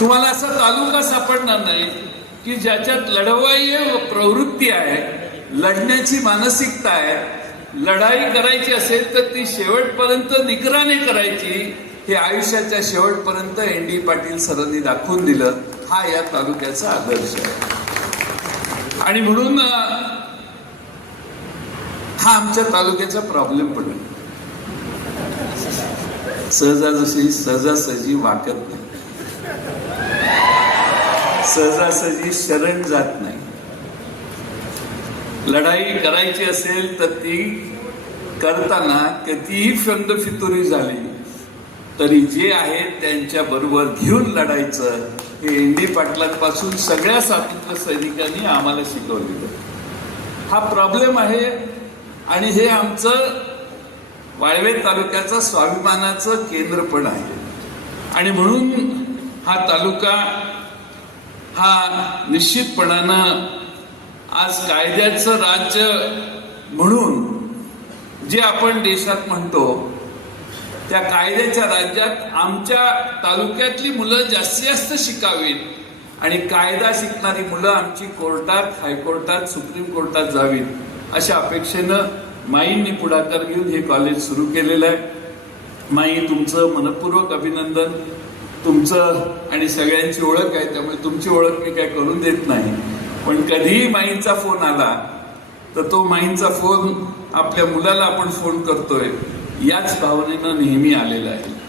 तुम्हाला असा तालुका सापडणार नाही की ज्याच्यात लढवाय प्रवृत्ती आहे लढण्याची मानसिकता आहे लढाई करायची असेल तर ती शेवटपर्यंत निकराने करायची हे आयुष्याच्या शेवटपर्यंत एन डी पाटील सरांनी दाखवून दिलं हा या तालुक्याचा आदर्श आहे आणि म्हणून हा आमच्या तालुक्याचा प्रॉब्लेम पण आहे जशी सहजासहजी वाकत नाही सहजासहजी शरण जात नाही लढाई करायची असेल तर ती करताना कितीही फंदफितुरी झाली तरी जे आहे त्यांच्या बरोबर घेऊन लढायचं हे इंडी पाटलांपासून सगळ्या स्वातंत्र्य सैनिकांनी आम्हाला शिकवलेलं हा प्रॉब्लेम आहे आणि हे आमचं वाळवे तालुक्याचं स्वाभिमानाचं केंद्र पण आहे आणि म्हणून हा तालुका हा निश्चितपणानं आज कायद्याचं राज्य म्हणून जे आपण देशात म्हणतो त्या कायद्याच्या राज्यात आमच्या तालुक्यातली मुलं जास्तीत जास्त शिकावीत आणि कायदा शिकणारी मुलं आमची कोर्टात हायकोर्टात सुप्रीम कोर्टात जावीत अशा अपेक्षेनं माईंनी पुढाकार घेऊन हे कॉलेज सुरू केलेलं आहे माई तुमचं मनपूर्वक अभिनंदन तुमचं आणि सगळ्यांची ओळख आहे त्यामुळे तुमची ओळख मी काय करून देत नाही पण कधीही माईंचा फोन आला तर तो माईंचा फोन आपल्या मुलाला आपण फोन करतोय याच भावनेनं नेहमी आलेला आहे